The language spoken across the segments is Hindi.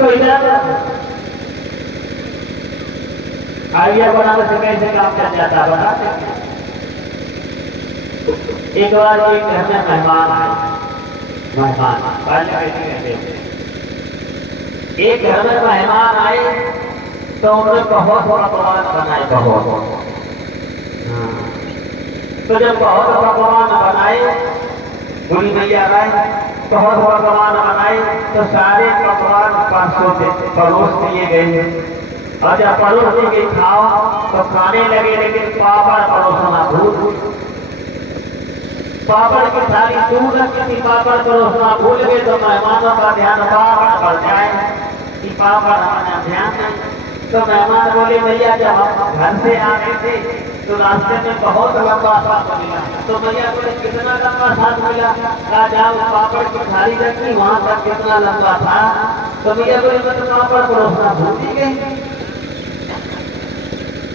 तो इधर आइडिया बनाने से कैसे काम कर जाता बताते हैं। एक बार एक घर में मेहमान आए, मेहमान कहते हैं एक घर में मेहमान आए तो उन्होंने बहुत पकवान बनाए, बहुत। तो जब बहुत पकवान बनाए, बुरी मैया आए, बहुत पकवान बनाए तो सारे पकवान परोस दिए गए। और जब परोस दिए गए खाओ तो खाने लगे, लेकिन पापड़ परोसना भूल, पापड़ की थाली दूर रखी थी, पापड़ परोसना भूल गए। तो मेहमानों का ध्यान पापड़ बढ़ जाए कि पापड़ हमारा ध्यान नहीं। तो मेहमान बोले भैया जब हम घर से आ रहे थे तो रास्ते में बहुत लंबा साथ मिला। तो भैया बोले कितना लंबा साथ मिला? कहा जाओ पापड़ की थाली रखी वहां तक कितना लंबा था? तो भैया बोले मैं तो पापड़ परोसना भूल ही गई,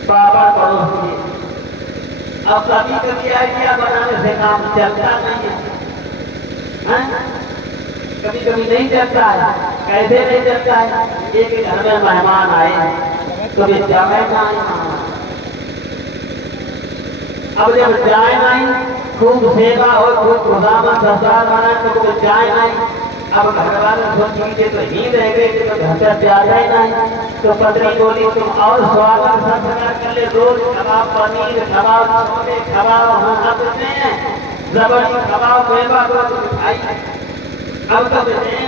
पापड़ परोस दिए। अब कभी कभी आइडिया बनाने से काम चलता नहीं है, कभी कभी नहीं चलता है। कैसे नहीं चलता है? एक घर में मेहमान आए तो वे जाए नहीं, अब जब जाए नहीं, खूब सेवा हो, खूब खुदामद संसार बनाए तो कुछ जाए नहीं। अब घर वाले सोच लीजिए तो ही रह गए कि तो घर से जाता ही नहीं। तो पत्नी बोली तुम और स्वागत संस्कार कर ले, रोज कबाब पनीर कबाब छोले कबाब हम देते हैं, जबरदस्ती कबाब सेवा को खाई। अब तो नहीं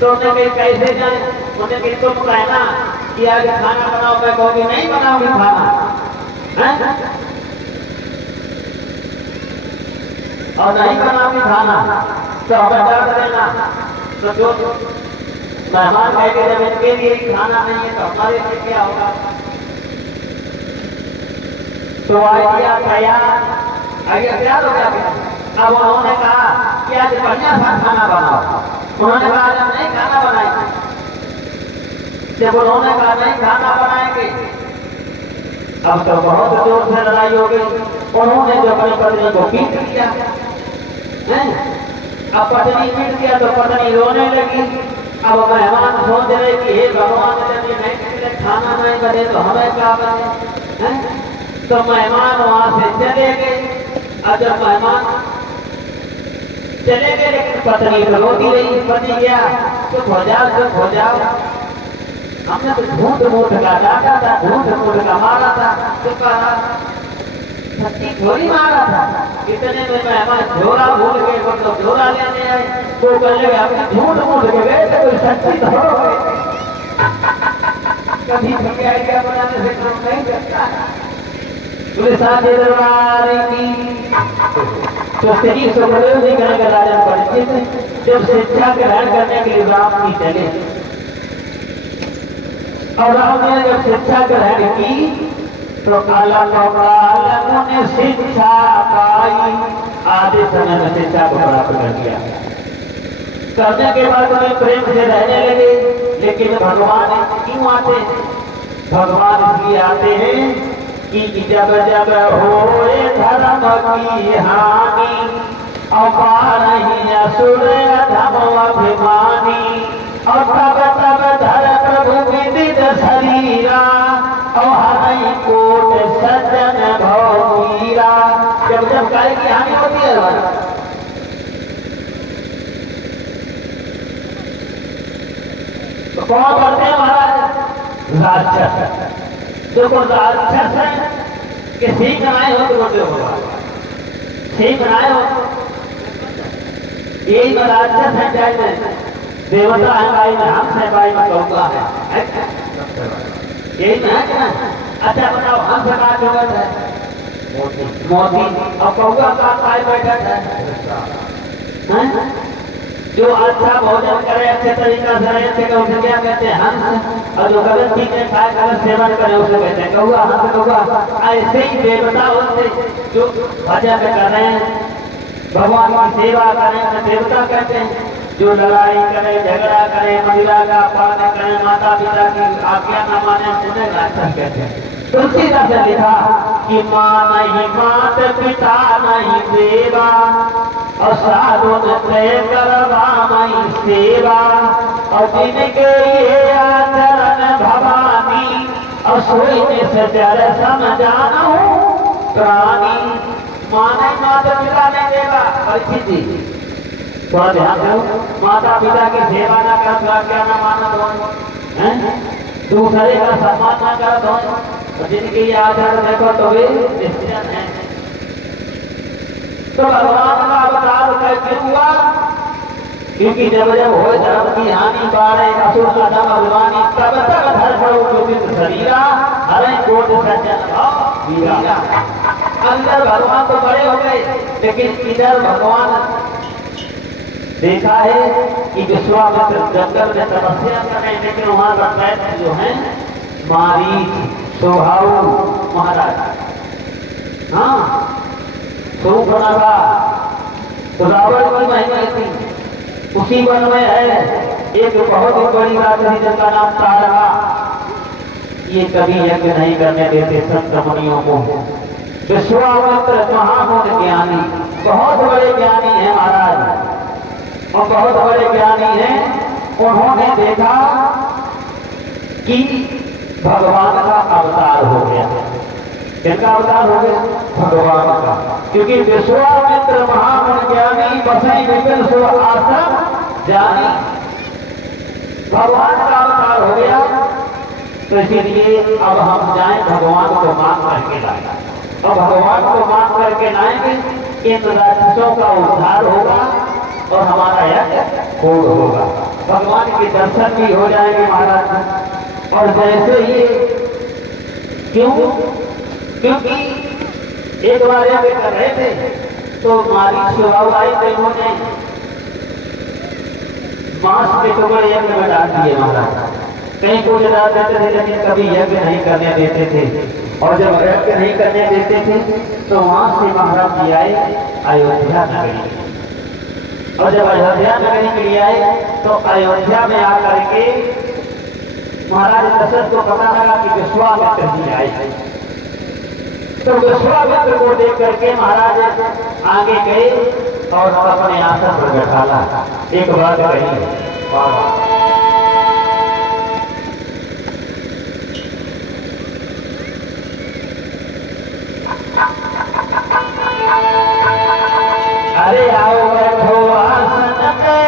तो उन्हें कैसे जाए? उन्हें कि तुम कहना कि आज खाना बनाओ, मैं कहूँगी नहीं बनाऊंगी खाना और नहीं बनाऊंगी खाना तो हमें डर देना। तो जो मेहमान कहेंगे जब इनके लिए खाना नहीं है तो हमारे लिए क्या होगा? तो आइडिया तैयार हो गया। अब उन्होंने कहा कि आज बढ़िया सा खाना बनाओ। उन्होंने कहा जब नहीं खाना बनाएंगे, जब उन्होंने कहा नहीं खाना बनाएंगे, अब तो बहुत जोर से लड़ाई हो गई। उन्होंने जो अपनी पत्नी को पीट दिया, अब पत्नी पीट दिया तो पत्नी रोने लगी। अब मेहमान सोच रहे कि हे भगवान यदि नहीं खाना नहीं बने तो हमें क्या बने? तो मेहमान वहां से चले गए। और जब मेहमान चले गए लेकिन पत्नी तो रोती रही, पति गया चुप हो जाओ, हमने तो झूठ मूठ का डांटा था, झूठ मूठ का मारा था, चुप रहा, सच्ची थोड़ी मारा था। इतने में मेहमान झोला भूल गए, वो तो झोला लेने आए, वो कर ले अपने झूठ मूठ के गए थे, कोई सच्ची तो हो गए। कभी भी आइडिया बनाने से काम नहीं करता। पुलिस साथी दरबार की तो श्री सुखदेव जी करेंगे राजा परिचित जब शिक्षा ग्रहण करने के लिए राम की चले, और राम ने जब शिक्षा ग्रहण की तो काला ने शिक्षा पाई, आधे समय में शिक्षा को प्राप्त कर दिया। करने के बाद उन्हें प्रेम से रहने लगे। लेकिन भगवान क्यों आते हैं? भगवान इसलिए आते हैं कि जब जब होए धर्म की हानि, अपारही असुर अधम अभिमानी, और तब तब धर प्रभु विदित शरीरा, और हरई कोट सज्जन भौमीरा। जब जब कार्य की हानि होती है तो कौन करते हैं महाराज? राक्षस। जो को राक्षस है कि सीख बनाए हो तो बोलते होगा, सीख बनाए हो यही राक्षस है, चाहे देवता है भाई में, हम से भाई में कौआ है, यही ना है क्या? अच्छा बताओ हम से बात हो गया मोती और कौआ का पाए बैठा है। जो अच्छा भोजन करे, अच्छे तरीका से रहे, उसे क्या कहते हैं? हंस। और जो गलत चीजें खाए, गलत सेवन करे, उसे कहते हैं कौआ, हंस कौआ। ऐसे ही देवता होते जो भजन कर रहे हैं, भगवान की सेवा करें, उन्हें देवता कहते हैं। जो लड़ाई करे, झगड़ा करे, महिला का पालन करे, माता पिता की आज्ञा न माने, उन्हें राक्षस कहते हैं। तुलसीदास ने लिखा कि माँ नहीं मात पिता नहीं देवा और साधु तय करवा मई सेवा और जिनके ये आचरण भवानी और सोई से जर समझाना प्राणी। माँ नहीं माता पिता नहीं देवा। परीक्षित जी थोड़ा ध्यान दो, माता पिता की सेवा न कर क्या न माना दो, दूसरे का सम्मान न कर दो, जिनकी आचरण देखो तो वे निश्चय है। तो भगवान का अवतार कैसे हुआ? क्योंकि जब जब हो धर्म की हानि बाढ़े असुर का दम अभिमानी तब तक धर्म शरीरा हरे कोट सज्जन भाव वीरा। अंदर भगवान तो बड़े हो गए, लेकिन इधर भगवान देखा है कि विश्वामित्र जंगल में तपस्या कर रहे, लेकिन वहां का पैर जो है मारीच स्वभाव महाराज, हाँ स्वरूप बना था तो रावण की महिमा थी। उसी वन में है एक बहुत ही बड़ी राक्षसी जिनका नाम तारा। ये कभी यज्ञ नहीं करने देते संत मुनियों को। विश्वामित्र महामुनि ज्ञानी, बहुत बड़े ज्ञानी है महाराज और बहुत बड़े ज्ञानी हैं। उन्होंने देखा कि भगवान का अवतार हो गया। किनका अवतार हो गया? भगवान का। क्योंकि विश्वामित्र महामुनि ज्ञानी बसई विपिन सो आश्रम जानी, भगवान का अवतार हो गया। तो इसीलिए अब हम जाएं भगवान को मांग करके लाए। अब भगवान को मांग करके लाएंगे, इन राक्षसों का उद्धार होगा और हमारा यज्ञ पूर्ण होगा। भगवान के दर्शन भी हो जाएंगे महाराज। और जैसे ही क्योंकि एक बार यज्ञ कर रहे थे तो मारी स्वभाव आई तो इन्होंने मांस के टुकड़े यज्ञ में डाल दिए महाराज। कहीं कुछ डाल देते थे, लेकिन कभी यज्ञ नहीं करने देते थे। और जब यज्ञ नहीं करने देते थे तो वहां से महाराज जी आए अयोध्या नगरी। और जब अयोध्या नगरी के लिए आए तो अयोध्या में आकर के महाराज दशरथ को पता लगा कि विश्वामित्र जी आए। तो विश्वामित्र को देख करके महाराज आगे गए और अपने आसन पर बैठाला। एक बात कही, अरे आओ बैठो आसन पे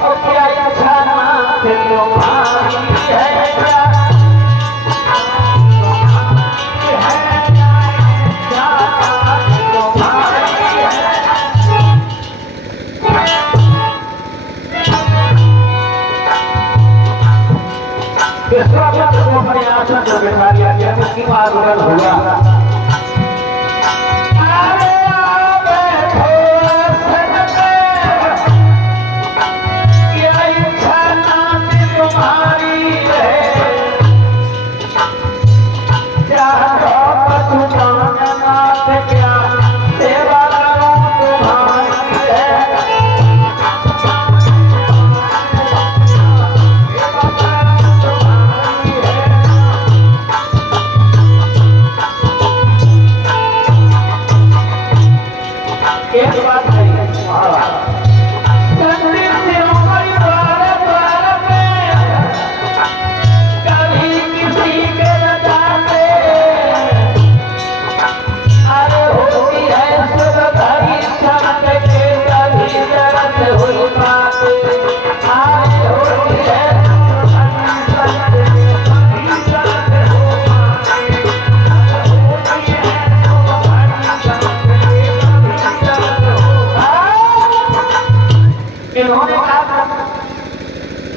और क्या इच्छा नाथ तुम्हारी है क्या? विश्वामित्र को अपने आसन पर बैठा लिया गया। उसकी बात हुआ,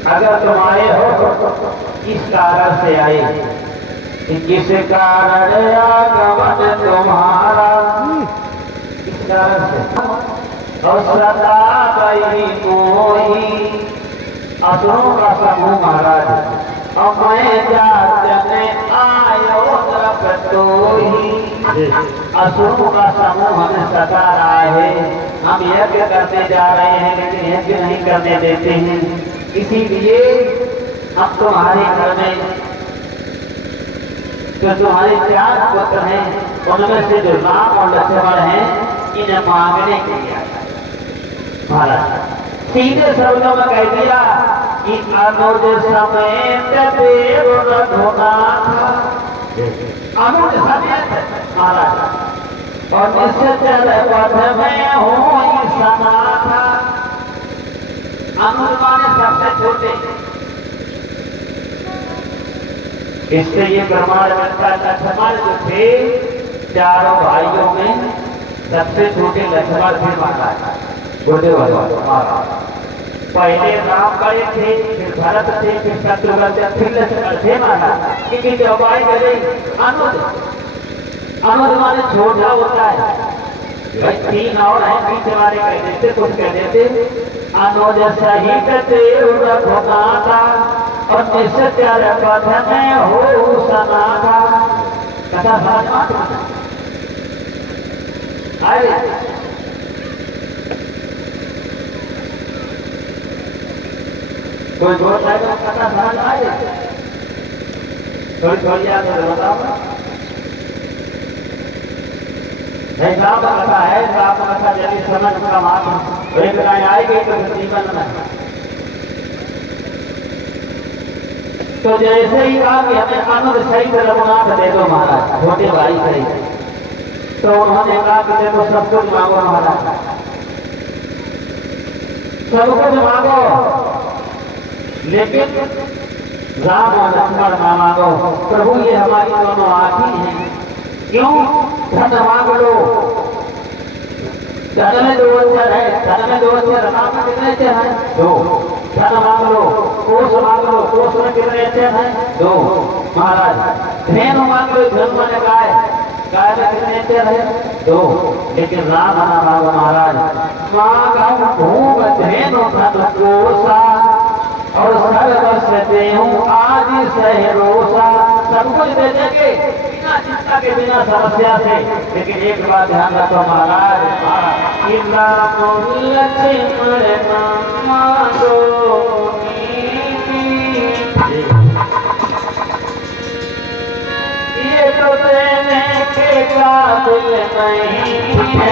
अगर तुम आए हो किस कारण से आए, किस कारण आगमन तुम्हारा, किस कारण से। और सदा गई मोही असुरों का समूह महाराज, और मैं जाते आयो द्रपतोही। असुरों का समूह हमें सता रहा है। हम यज्ञ करने जा रहे हैं लेकिन यज्ञ नहीं करने देते हैं। इसीलिए हम तुम्हारे घर में तो तुम्हारे 4 पुत्र हैं, उनमें से जो राम और लक्ष्मण हैं, इन्हें मांगने के लिए महाराज सीधे शब्दों में कह दिया कि अनुज समेत देव रघुनाथ, अनुज समेत महाराज, और निश्चल पथ में हो सनाथ। अनुज माने सबसे छोटे, इससे ये प्रमाण बनता है लक्ष्मण जो थे 4 भाइयों में सबसे छोटे लक्ष्मण थे महाराज, छोटे वाले। पहले राम बड़े थे, फिर भरत थे, फिर शत्रुघ्न थे, फिर लक्ष्मण थे महाराज। इनकी चौपाई करे अनुज, अनुज माने छोटा होता है। भाई 3 और हैं, पीछे वाले कह देते, कुछ कह देते अनुज सहित देव रघुनाथा और निश्चल पथ में हो सनाथा। कथा समझ आए? कोई जोर लगा कथा समझ आए? थोड़ी थोड़ी याद है बताओ। नहीं राम कथा है, राम कथा जल्दी समझ का मात एक लाइन आएगी तो जीवन में। तो जैसे ही कहा कि हमें अनुज सहित रघुनाथ दे दो महाराज, छोटे भाई सहित, तो उन्होंने कहा कि देखो सब कुछ मांगो महाराज, सब कुछ मांगो, लेकिन राम और लक्ष्मण ना मांगो। प्रभु ये हमारी दोनों आँखी हैं, क्यों? धन मांग लो, धन में 2 अक्षर है, धन में 2 अक्षर, राम में कितने अक्षर हैं? 2। धन मांग लो, कोष मांग लो, कोष में कितने अक्षर हैं? 2 महाराज। धेनु मांग लो, धेनु माने गाय, गाय में कितने अक्षर है? 2। लेकिन राम ना मांगो महाराज। मांगो भूम धेनु धन कोषा और सर्वस्व देहूं आज सहरोसा। सब कुछ दे देंगे बिना चिंता के, बिना समस्या से, लेकिन एक बात ध्यान रखो महाराज, लक्ष्मण मांगो ये तो देने के काबिल नहीं है।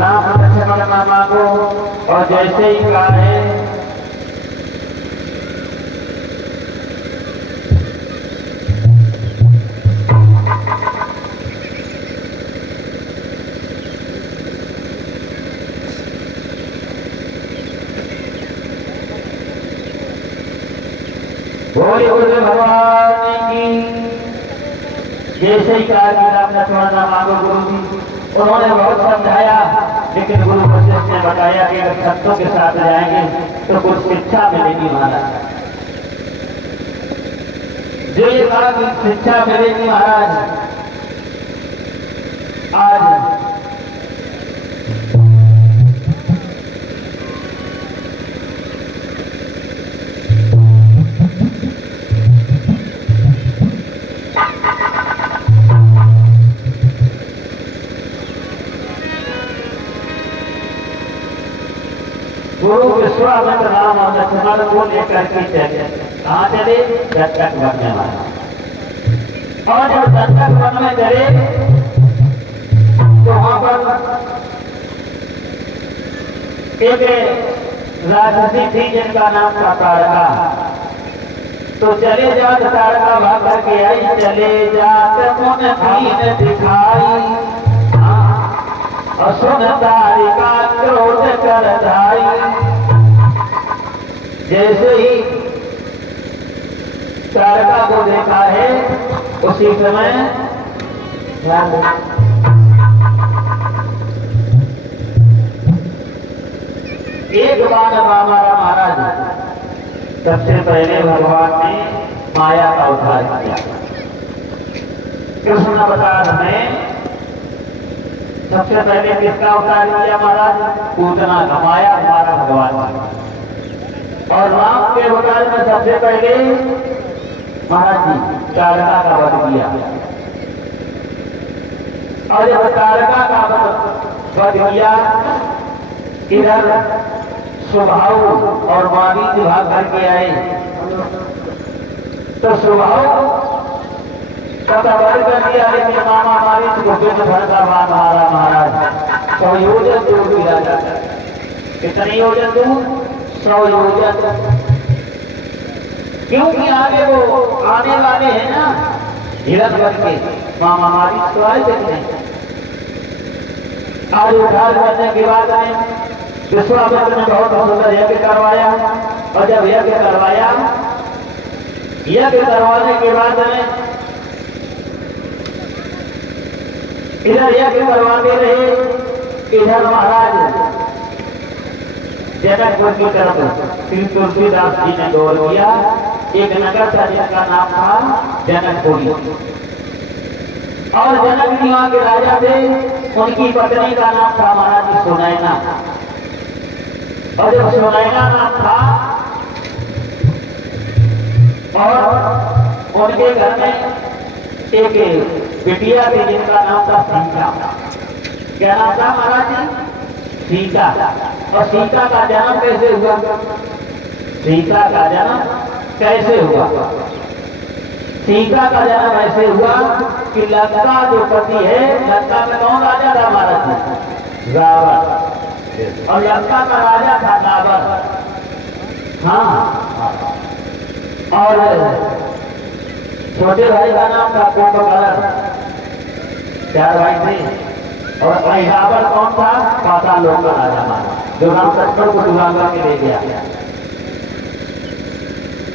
राम लक्ष्मण ना मांगो, और जैसे ही कहा है बोले गुरु भगवान की। जैसे ही कहा कि आप लक्ष्मण ना मांगो गुरु जी, उन्होंने बहुत समझाया, लेकिन गुरु वशिष्ठ ने बताया कि अगर संतों के साथ जाएंगे तो कुछ शिक्षा मिलेगी महाराज। जो ये कहा कि शिक्षा मिलेगी महाराज, आज गुरु विश्वामित्र राम और लक्ष्मण को लेकर के चले। कहाँ चले? दत्तक वन में। और जब दत्तक वन में चले तो वहां पर एक राक्षसी थी जिनका नाम था तारका। तो चले जात तारका भाग करके आई, चले जात मुन दीन दिखाई, सुन तारिका क्रोध कर धाई। जैसे ही तारका को देखा है उसी समय एक बार हमारा महाराज सबसे पहले भगवान ने माया का उद्धार किया। कृष्ण अवतार में सबसे पहले किसका उद्धार किया महाराज? पूतना का, माया हमारा भगवान। और राम के अवतार में सबसे पहले महाराज जी तारका का वध किया। और जब तारका का वध किया, इधर स्वभाव और मारी भाग करके आए। तो स्वभाव वर्ग कर दिया, लेकिन मामा हमारी भरता मारा महाराज 100 योजन दूर गिरा जाता। कितने योजन दूर? 100 योजन। क्योंकि आगे वो आने वाले हैं ना हिरन बन के, मामा हमारी तो आए देखने। आज उद्धार करने के बाद में विश्वामित्र ने बहुत सुंदर यज्ञ करवाया। और जब यज्ञ करवाया, यज्ञ करवाने के बाद में इधर यज्ञ करवाते रहे, इधर महाराज जनकपुर की तरफ श्री तुलसीदास जी ने दौड़ किया। एक नगर था जिसका नाम था जनकपुरी। और जनक जी वहां के राजा थे, उनकी पत्नी का नाम था महाराज सुनैना। और जब सुनैना नाम था, और उनके घर में एक बिटिया थी जिनका नाम था सीता। क्या नाम था महाराज जी? सीता। और सीता का जन्म कैसे हुआ? सीता का जन्म कैसे हुआ? सीता का जन्म ऐसे हुआ कि लंका जो पति है, लंका में कौन राजा था महाराज जी? रावण। और लंका का राजा था रावण। हाँ। और छोटे भाई का नाम था कुंभकर्ण। 4 भाई थे। और रावण कौन था? पाताल लोक का राजा माना, जो राम लक्ष्मण को दुरांगा के ले गया।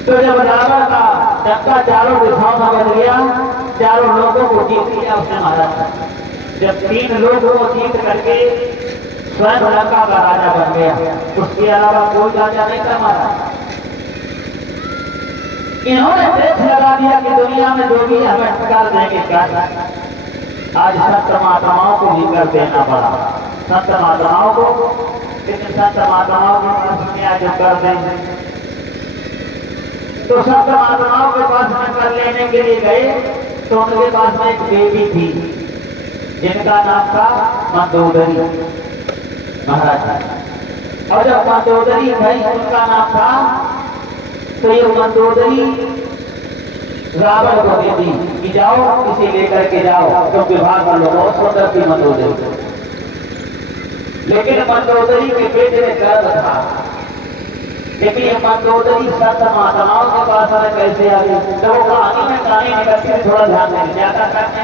तो जब रावण का डंका चारों दिशाओं में बज गया, चारों लोगों को जीत लिया उसने महाराज। जब 3 लोगों को जीत करके स्वयं लंका का राजा बन गया, उसके अलावा कोई राजा नहीं था महाराज। इन्होंने देश लगा दिया कि दुनिया में जो भी हमें टकार देंगे कर। आज संत महात्माओं को भी कर देना पड़ा, संत महात्माओं को। लेकिन संत महात्माओं की आज कर देंगे तो संत महात्माओं के पास में कर लेने के लिए गए, तो उनके पास में एक देवी थी जिनका नाम था मंदोदरी महाराज। और जब मंदोदरी भाई उनका नाम था, तो ये मंदोदरी रावण को दे दी कि जाओ इसे लेकर के जाओ, क्योंकि विवाह कर लो। बहुत सुंदर थी मंदोदरी। लेकिन मंदोदरी के पेट में गर्भ था। लेकिन ये मंदोदरी संत महात्माओं के पास में कैसे आ गई? तो वो कहानी में कहानी निकलती है, थोड़ा ध्यान दें, ज्यादा करने।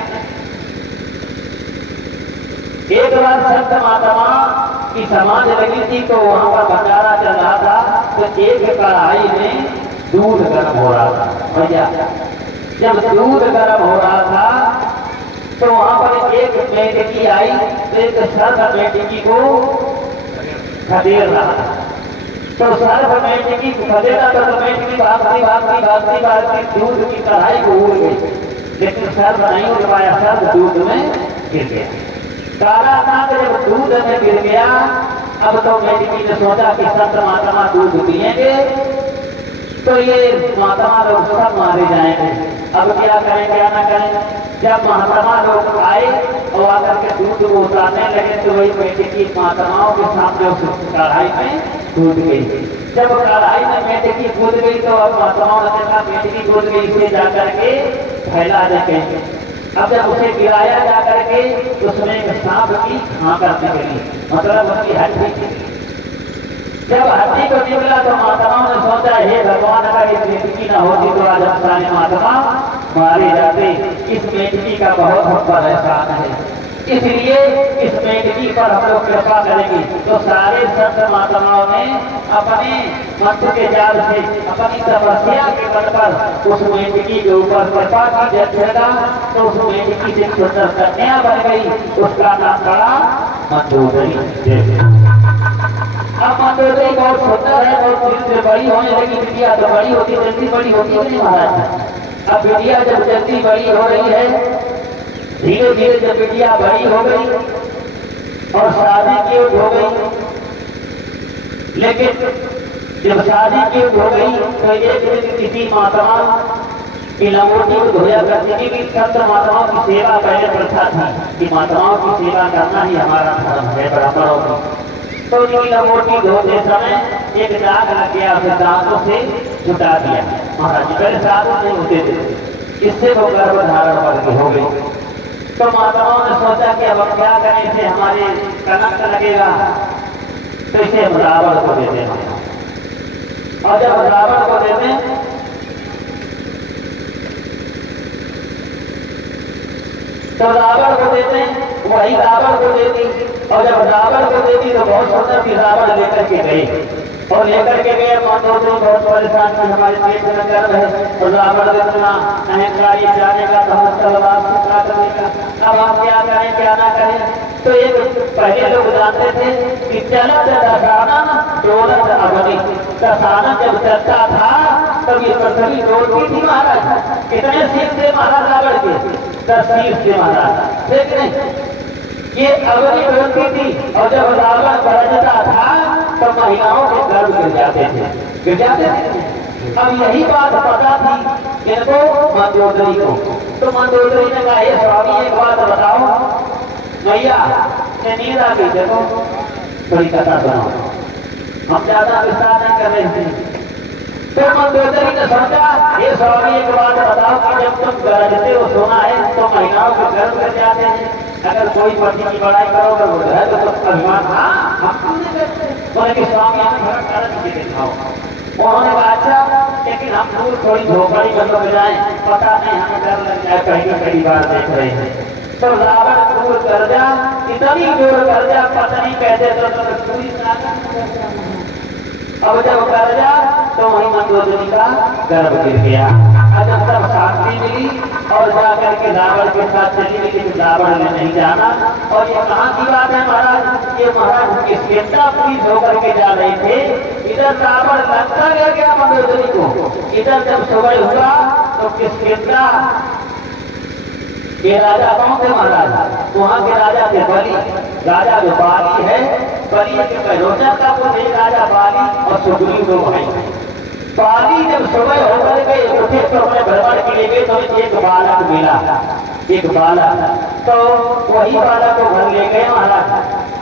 एक बार संत महात्मा की समाज लगी थी, तो वहां पर भंडारा चल रहा था। तो एक कढ़ाई में दूध गर्म हो रहा था भैया। जब दूध गर्म हो रहा था तो वहां पर एक मेढकी आई, एक सर्प मेढकी को खदेड़ रहा था। तो सर्प मेढकी खदेड़ा तो मेढकी भागती भागती भागती भागती दूध की कढ़ाई को उड़ गई, लेकिन सर्प नहीं उड़ पाया, सर्प दूध में गिर गया। काला नाग जब दूध में गिर गया, अब तो मेढकी ने सोचा कि संत महात्मा दूध पिएंगे तो ये महात्मा लोग सब मारे जाएंगे, अब क्या करें क्या ना करें। जब महात्मा लोग आए और आकर के दूध को उतारने लगे तो वही मेढकी महात्माओं के सामने उस कढ़ाई में कूद गई। जब कढ़ाई में मेढकी कूद गई तो अब महात्माओं ने देखा मेढकी कूद गई, इसे जाकर के फैला देंगे। अब जब उसे गिराया जाकर के उसमें एक सांप की खांकर निकली, मतलब उसकी हड्डी। जब हड्डी को निकला तो महात्माओं ने सोचा हे भगवान, अगर इस मेढकी न होती तो आज हम सारे महात्मा मारे जाते। इस मेढकी का बहुत हम पर एहसान है, इसलिए इस मेढकी पर हम लोग कृपा करेंगे। तो सारे संत महात्माओं ने अपने मंत्र के जाल से, अपनी तपस्या के बल पर उस मेढकी के ऊपर कृपा की जल छिड़का तो उस मेढकी से सुंदर कन्या बन गई, उसका नाम पड़ा मंदोदरी। अब मंदोदरी बहुत सुंदर है, बहुत दिल से बड़ी होने लगी। बिटिया तो बड़ी होती, जल्दी बड़ी होती है नहीं महाराज। अब बिटिया जब जल्दी बड़ी हो रही है, धीरे धीरे जब बिटिया बड़ी हो गई और शादी की हो गई, लेकिन जब शादी की हो गई तो एक दिन किसी महात्मा की लंगोटी को धोया करती थी। संत महात्माओं की सेवा पहले प्रथा थी कि महात्माओं की सेवा करना ही हमारा धर्म है, ब्राह्मणों की। तो उनकी लंगोटी धोते समय एक दाग लग गया, उसे दांतों से छुटा दिया। महाराज जी पहले साधु नहीं होते थे, इससे वो गर्भ धारण करके हो गई। तो माताओं ने सोचा कि अब क्या करें, इसे हमारे कलंक लगेगा, तो इसे रावण को देते हैं। और जब रावण को देते तो रावण को देते, वही रावण को देती। और जब रावण को देती तो बहुत सुंदर थी, रावण लेकर के गई और लेकर के गए। मंदोदरी बहुत परेशान की हमारे पेट में गर्भ है और रावण देखना अहंकारी जाने का तो हम तलवार से काट देगा, अब आप क्या करें क्या ना करें। तो एक पहले लोग जानते थे कि चलत दशानन डोलत अवनी, दशानन जब चलता था तब ये पृथ्वी डोलती थी महाराज। कितने सिर थे महाराज रावण के? 10 सिर थे महाराज, देख नहीं ये अवनी डोलती थी। और जब रावण बरसता था तो महिलाओं के गर्भ गिर जाते थे। अब यही बात पता थी इनको मंदोदरी को। तो मंदोदरी ने कहा हे स्वामी एक बात बताओ, भैया नींद आ गई, देखो थोड़ी कथा सुनाओ, हम ज्यादा विस्तार नहीं कर रहे थे। तो मंदोदरी ने सोचा हे स्वामी एक बात बताओ कि जब तुम गरजते हो सोना है तो महिलाओं के गर्भ गिर जाते हैं, अगर कोई पति की बड़ाई करोगे वो है तो अभिमान, हाँ हम क्यों नहीं करते? बोले कि स्वामी हमें घर कारण मुझे दिखाओ। उन्होंने कहा अच्छा, लेकिन हम दूर थोड़ी झोपड़ी में लोग जाए, पता नहीं हमें डर लग जाए, पहली बार देख रहे हैं। तो रावण दूर कर जा, इतनी दूर कर जा, पत्नी कहते तो पूरी अब जब कर जा तो वही मंदोदरी का गर्भ गिर गया। जब तब शांति मिली और जाकर के रावण के साथ चली गई, लेकिन रावण ने नहीं जाना। और ये कहाँ की बात है महाराज? ये महाराज किसकेंद्रा पुलिस होकर के जा रहे थे, इधर रावण लंका ले गया मंदोदरी को। इधर जब सुबह हुआ तो किसकेंद्रा के राजा कौन थे महाराज? वहाँ के राजा थे बलि, राजा जो बाली है, बलि के बहनों का वो थे राजा बाली और सुग्रीव दो भाई। बाली जब सुबह होकर गए उठे तो अपने भ्रमण के लिए गए तो एक बालक मिला, एक बालक, तो वही बालक को घर ले गए महाराज।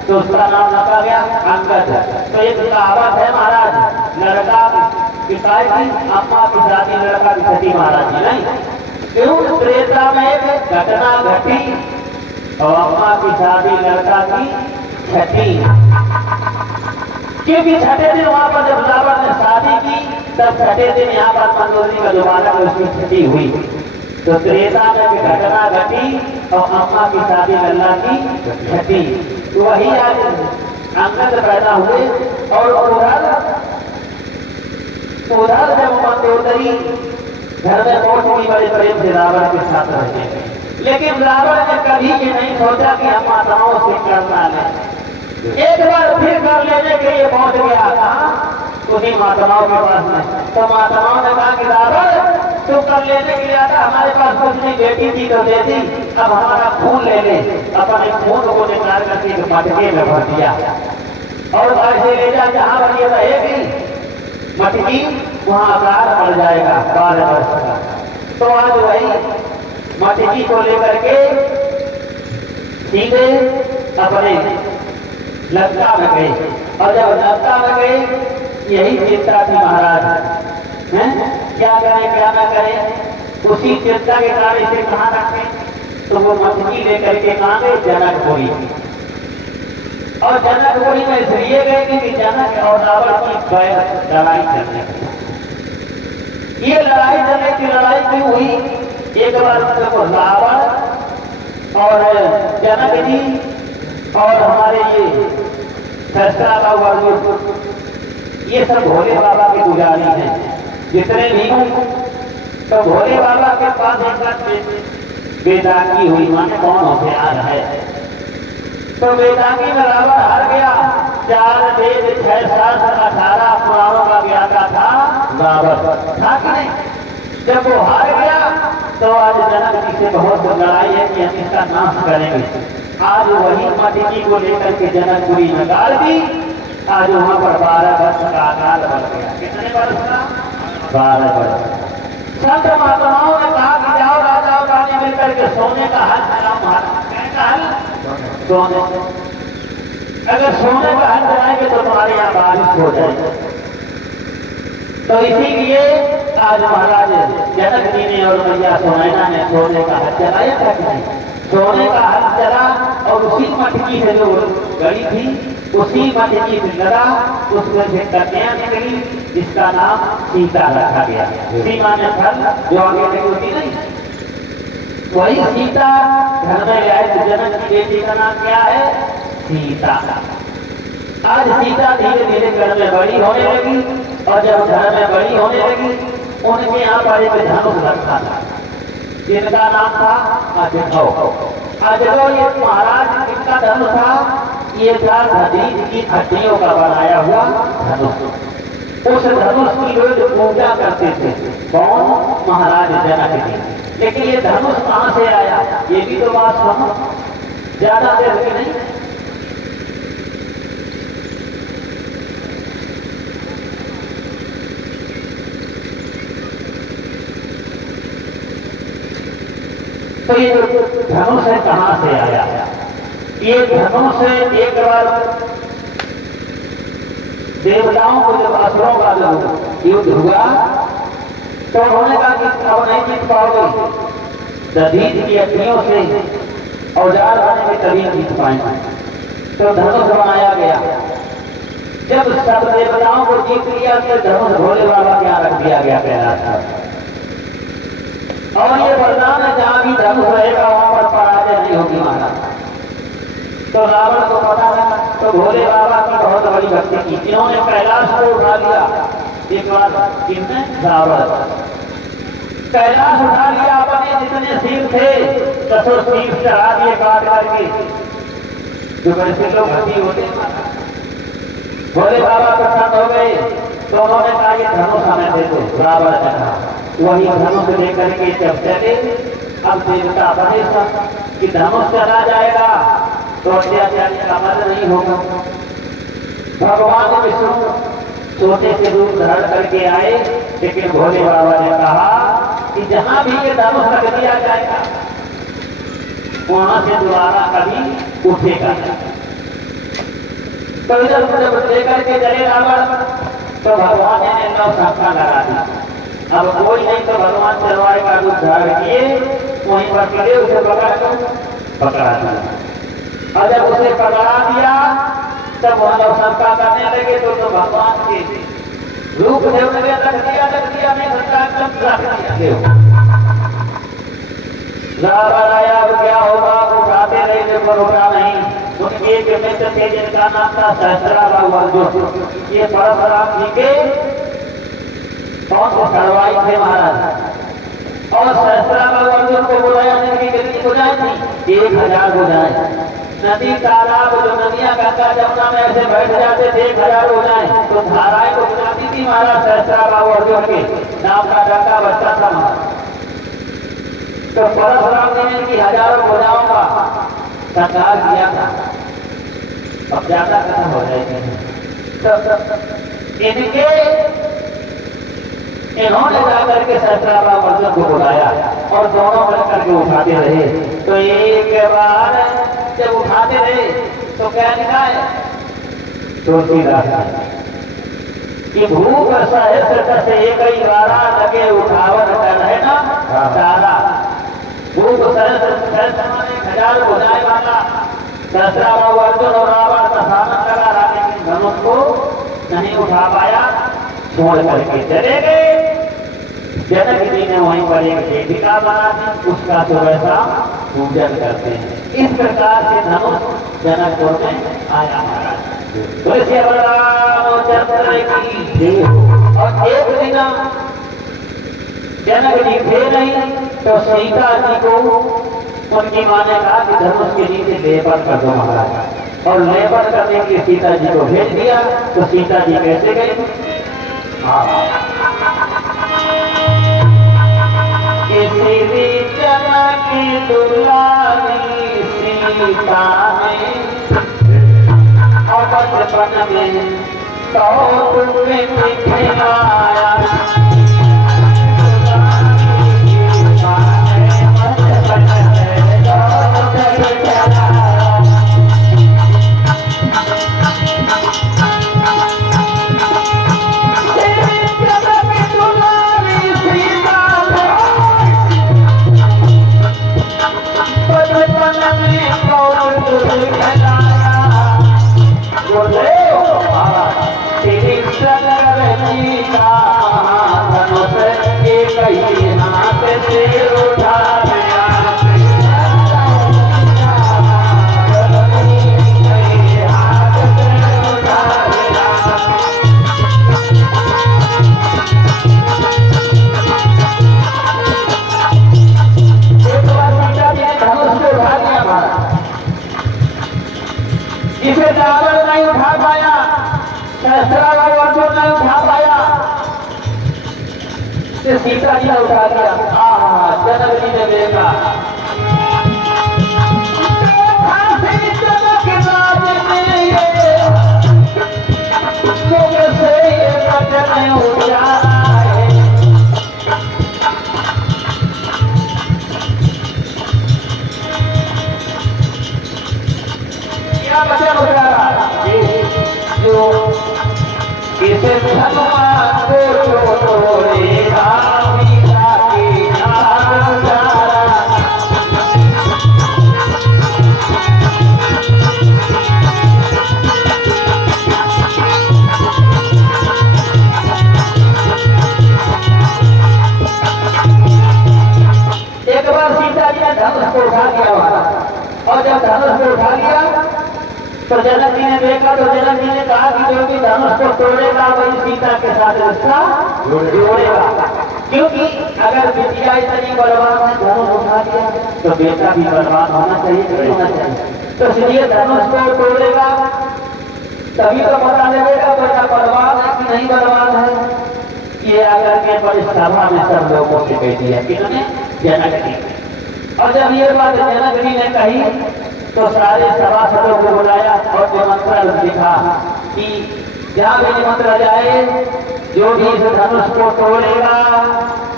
तो उसका नाम रखा गया अंगद। तो एक कहावत है महाराज, लड़का पिता की अम्मा की शादी लड़का की छठी महाराज जी नहीं क्यों? त्रेता में एक घटना घटी और अम्मा की शादी लड़का की छठी, क्योंकि छठे दिन वहां पर जब रावण ने शादी की तब छठे दिन यहाँ पर मंदोदरी का जो बालक उसकी छठी हुई। तो त्रेता में एक घटना घटी और अम्मा की शादी लल्ला की छठी, तो वही आज अंगद पैदा हुए। और उधर जब मंदोदरी घर में पहुंच बड़े प्रेम से रावण के साथ रहते हैं। लेकिन रावण ने कभी ये नहीं सोचा कि हम माताओं से करना लें। एक बार फिर कर लेने के लिए पहुंच गया कहाँ, उन्हीं माताओं के पास में। तो माताओं ने कहा कि रावण तू कर लेने के लिए आता, हमारे पास कुछ नहीं, बेटी थी तो दे दी, अब हमारा खून ले ले। अपने खून को निकाल करके एक मटके में भर दिया और ऐसे ले जा जहाँ पर ये रहेगी मटकी, वहाँ आकार पड़ जाएगा 12 वर्ष का। तो आज वही मटकी को लेकर के सीधे अपने लंका में गए। और जब लंका में गए, यही चिंता थी महाराज, हैं क्या करें क्या न करें। उसी चिंता के कारण इसे कहाँ रखें, तो वो मटकी लेकर के कहाँ गए, जनकपुरी। और जनकपुरी में इसलिए गए कि जनक और रावण की लड़ाई चलने की। ये लड़ाई चलने की लड़ाई क्यों हुई, एक बार रावण और जनक जी और हमारे ये सस्ता बाबू, ये सब भोले बाबा के पुजारी हैं जितने भी हैं। तो भोले बाबा के पास एक वेदांगी हुई, माने कौन होते आ रहा है। तो वेदांगी में रावण हार गया। 4 वेद 6 शास्त्र 18 पुराणों का ज्ञाता था रावण, था कि नहीं। जब वो हार गया तो आज जनक जी से बहुत लड़ाई है कि हम इसका नाश करेंगे। आज वही मटकी को लेकर के जनकपुरी में डाल दी। आज वहां पर 12 वर्ष का अकाल बढ़ गया। कितने वर्ष का, 12 वर्ष। संत महात्माओं ने कहा कि जाओ राजा और रानी मिलकर के सोने का हल चलाओ। महाराज क्या हल, सोने। अगर सोने का हल चलाएंगे तो तुम्हारे यहाँ बारिश हो जाएगी। तो इसीलिए आज महाराज जनक जी ने और मैया सुनैना ने सोने का हल चलाया था कि नहीं। सोने का हल चला और उसी मटकी से जो गड़ी थी, उसी मटकी से लड़ा, उसमें से कन्या निकली जिसका नाम सीता रखा गया। सीमा ने फल जो आगे नहीं होती नहीं, वही सीता घर में आए। तो जनक की बेटी का नाम क्या है, सीता। आज सीता धीरे धीरे घर में बड़ी होने लगी। और जब घर में बड़ी होने लगी, उनके यहाँ पर एक धनुष रखा था जिनका नाम था अजगौ। अजगौ ये महाराज जिनका धनुष था, ये था नदी की हड्डियों का बनाया हुआ धनुष। उस धनुष की लोग पूजा करते थे, कौन, महाराज जनक जी। लेकिन ये धनुष कहाँ से आया, ये भी तो बात सुनो, ज्यादा देर की नहीं। तो ये धनुष है कहां से आया, ये धनुष एक बार देवताओं को जब असुरों का जब युद्ध हुआ तो उन्होंने कहा कि अब नहीं जीत पाओगे, दधीच की हड्डियों से औजार बनेंगे तभी जीत पाएंगे। तो धनुष बनाया गया। जब सब देवताओं को जीत लिया तो धनुष भोले बाबा के यहाँ रख दिया गया कैलाश पर। और ये वरदान है जहां भी धनुष रहेगा वहां पर पराजय नहीं होगी महाराज। तो रावण को पता लगा, तो भोले बाबा की बहुत बड़ी भक्ति की। इन्होंने कैलाश को उठा लिया एक बार, किसने, रावण। कैलाश उठा लिया, अपने जितने सिर थे 10 सिर चढ़ा दिए काट करके, जो वैसे लोग हंसी होते। भोले बाबा प्रसन्न हो गए तो उन्होंने कहा ये धनुष हमें दे दो। रावण ने कहा, वही धनुष लेकर के जब चले, अब देवता बने कि धनुष चला जाएगा तो अत्याचारी का मर नहीं होगा। भगवान विष्णु सोने से रूप धारण करके आए, लेकिन भोले बाबा ने कहा कि जहां भी ये धनुष रख दिया जाएगा वहां से दोबारा कभी उठेगा। तो इधर जब लेकर के चले रावण, तो भगवान ने नौ शाखा लगा दी। अब कोई नहीं तो भगवान तलवार का रूप धारण किए, वहीं पर खड़े उसे पकड़ा दिया। और जब उसे पकड़ा दिया तब वह लोग शंका करने लगे तो भगवान के रूप देव ने रख दिया नहीं सकता, एकदम रख दिया। रावण आया, अब क्या होगा, उठाते रहे पर उठा नहीं। उनके एक मित्र थे जिनका नाम था सहस्त्राबाहु अर्जुन। ये परशुराम जी के कौन से सड़वाई थे महाराज। और सहस्त्राबाद अर्जुन को बुलाया, नदी कितनी बुझाई थी? 1000 बुझाए। नदी तालाब जो नदियां गंगा जमुना में ऐसे बैठ जाते थे 1000 हो जाए, तो धाराएं को बुझाती थी महाराज सहस्त्राबाद अर्जुन के नाम का डंका बचता था महाराज। तो परशुराम ने इनकी 1000 भुजाओं का संहार किया था। अब ज्यादा खत्म हो जाएगी। तो इन्होंने जाकर के सहस्त्राबाद अर्जुन को बुलाया और दोनों मिलकर के उठाते रहे। तो एक बार जब उठाते रहे तो क्या लिखा है तुलसीदास कि भूख सहस्त्र से एक ही बारा लगे उठावन कर है ना तारा। भूख सहस्त्र माने 1000 भुजाएं वाला सहस्त्राबाद अर्जुन और रावण का सामना लगा रहा, लेकिन धनुष को नहीं उठा पाया, छोड़ करके चले गए। जनक जी ने वहीं पर एक वेदिका बना दी, उसका सुबह शाम पूजन करते हैं। इस प्रकार से धनुष जनकपुर में आया महाराज। तुलसी रामचंद्र की जय। और एक दिन जनक जी थे नहीं, तो सीता जी को उनकी माँ ने कहा कि धनुष के नीचे लेपन कर दो महाराज। और लेपन करने के सीता जी को भेज दिया। तो सीता जी कैसे गई? किसी जनक दुलारी सीता ने और बचपन में तो तुम्हें दिखाया। इसे रावण नहीं उठा पाया, सहस्त्राबाद अर्जुन नहीं उठा पाया, सीता जी ने उठा दिया। जनक जी ने देखा इसे भगवान को तोड़ेगा मीरा की एक बार सीता जी ने धनुष को उठा लिया वाला, और जब धनुष को उठा लिया तो जनक जी ने देखा। तो जनक जी ने कहा कि जो भी धनुष को तोड़ेगा वही सीता के साथ रिश्ता जोड़ेगा, क्योंकि अगर बिटिया इतनी बलवान है धनुष उठा दिया तो बेटा भी बलवान होना चाहिए, नहीं होना चाहिए। तो इसलिए धनुष को तोड़ेगा तभी तो पता लगेगा बेटा बलवान है कि नहीं बलवान है। ये आकर के बड़ी सभा में सब लोगों से कह दिया, किसने? जनक जी। और जब ये बात जनक जी ने कही तो सारे सभासदों को बुलाया और निमंत्रण लिखा कि जहाँ भी निमंत्रण जाए जो भी इस धनुष को तोड़ेगा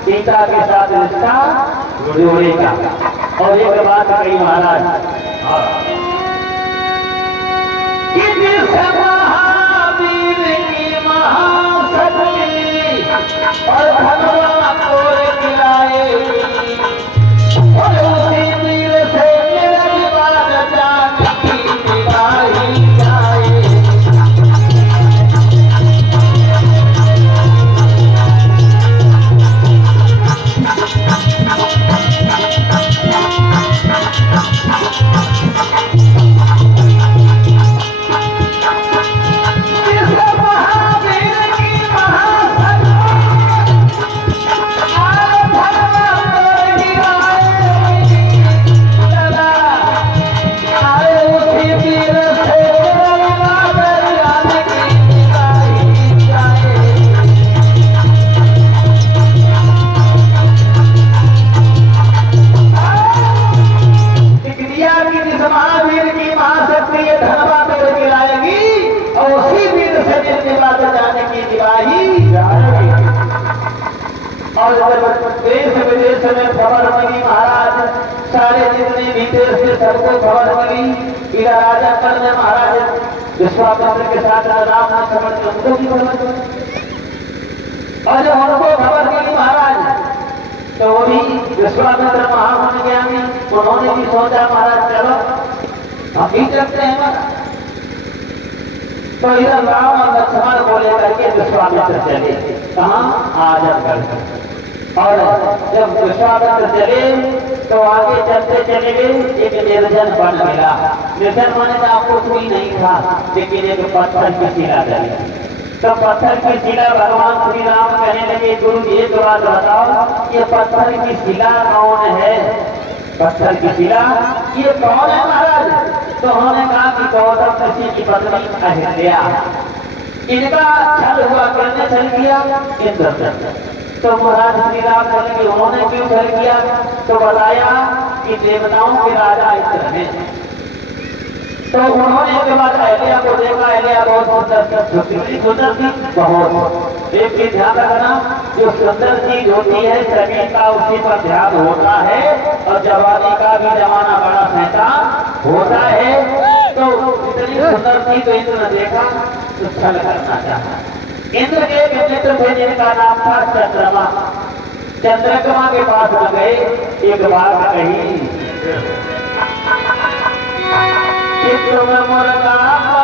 सीता के साथ रिश्ता जोड़ेगा। और एक बात कही महाराज कि महावीर की महाशक्ति और भगवान को दिलाए और उसी वीर से मेरा विवाद जाने की दिलाई जाए। क्षेत्र में खबर मिली महाराज, सारे जितने भी देश से सबको खबर मिली। इधर राजा कर्ण ने महाराज विश्वामित्र के साथ राम ने खबर दी, उनको भी खबर मिली। और जब उनको खबर मिली महाराज, तो वो भी विश्वामित्र महामुनि ज्ञानी, उन्होंने भी सोचा महाराज चलो हम भी चलते हैं महाराज। तो इधर राम और लक्ष्मण को लेकर के विश्वामित्र चले, कहाँ? आजमगढ़। और जब विश्वामित्र चले तो आगे चलते चले गए, एक निर्जन वन मिला। निर्जन वन में आपको कोई नहीं था, लेकिन एक पत्थर की शिला डली। तो पत्थर की शिला भगवान श्री राम कहने लगे, गुरु एक बात बताओ, ये पत्थर की शिला कौन है? पत्थर की शिला ये कौन है महाराज? तो उन्होंने कहा कि गौतम ऋषि की पत्नी अहिल्या, इनका छल हुआ, करने छल किया इंद्र। तो महाराज श्री राम बोले उन्होंने क्यों छल किया? तो बताया कि देवताओं के राजा इंद्र हैं। तो उन्होंने एक बार अहिल्या को देखा, अहिल्या बहुत सुंदर थी बहुत। एक चीज ध्यान रखना, जो सुंदर चीज होती है सभी का उसी पर ध्यान होता है, और जवानी का भी जमाना बड़ा शैतान होता है। तो इतनी सुंदर थी तो इंद्र ने देखा तो छल करना चाहा। इंद्र के एक मित्र थे जिनका नाम था चंद्रमा। चंद्रमा के पास में गए, एक बात कही, चित्र में मुर्गा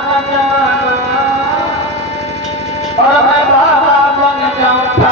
बन जाना और मैं बाबा बन जाऊंगा।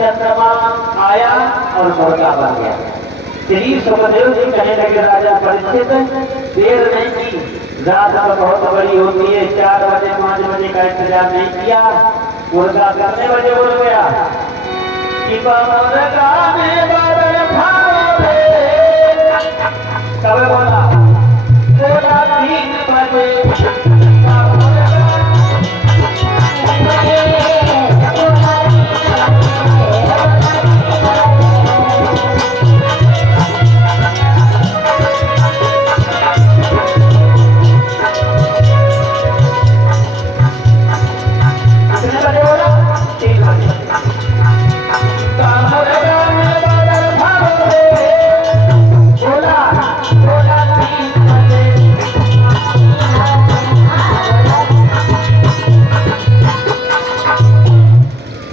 चंद्रमा आया और मुर्गा बन गया। श्री सुखदेव जी कहने लगे, राजा परीक्षित देर नहीं की, रात तो बहुत बड़ी होती है, 4 बजे 5 बजे का इंतजार नहीं किया, मुर्गा कितने बजे बोल गया कि मुर्गा में बड़े भावे, कब बोला? बोला 3 बजे।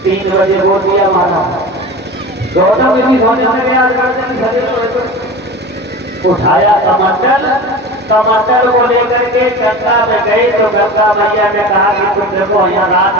3 बजे बोल दिया माना। गौतम ऋषि सोने से गया, उठाया टमाटर को लेकर के गंगा में गए, तो गंगा मैया ने कहा कि तुम देखो यहाँ रात